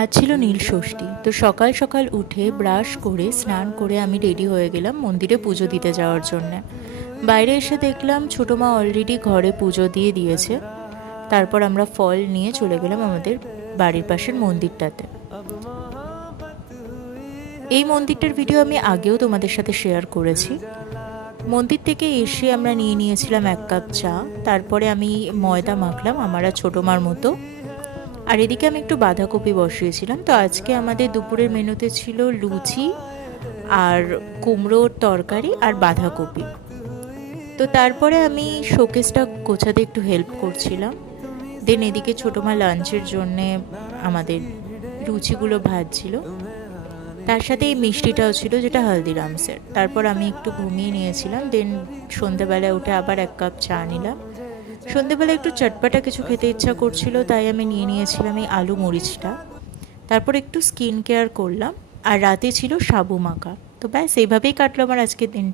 আজ ছিল নীল ষষ্ঠী। তো সকাল সকাল উঠে ব্রাশ করে স্নান করে আমি রেডি হয়ে গেলাম মন্দিরে পুজো দিতে যাওয়ার জন্যে। বাইরে এসে দেখলাম ছোটো মা অলরেডি ঘরে পুজো দিয়ে দিয়েছে। তারপর আমরা ফল নিয়ে চলে গেলাম আমাদের বাড়ির পাশের মন্দিরটাতে। এই মন্দিরটার ভিডিও আমি আগেও তোমাদের সাথে শেয়ার করেছি। মন্দির থেকে এসে আমরা নিয়ে নিয়েছিলাম 1 কাপ চা। তারপরে আমি ময়দা মাখলাম আমার আর ছোটো মার মতো। আর এদিকে আমি একটু বাঁধাকপি বসিয়েছিলাম। তো আজকে আমাদের দুপুরের মেনুতে ছিল লুচি আর কুমড়োর তরকারি আর বাঁধাকপি। তো তারপরে আমি শোকেসটা গোছাতে একটু হেল্প করছিলাম। দেন এদিকে ছোটো মা লাঞ্চের জন্যে আমাদের লুচিগুলো ভাজছিল। তার সাথে এই মিষ্টিটাও ছিল, যেটা হালদিরামসের। তারপর আমি একটু ঘুমিয়ে নিয়েছিলাম। দেন সন্ধ্যেবেলায় উঠে আবার 1 কাপ চা নিলাম। সন্ধেবেলা একটু চটপাটা কিছু খেতে ইচ্ছা করছিল, তাই আমি নিয়ে নিয়েছিলাম এই আলু মরিচটা। তারপর একটু স্কিন কেয়ার করলাম। আর রাতে ছিল সাবু মাখা। তো ব্যাস এইভাবেই কাটলো আমার আজকের দিন।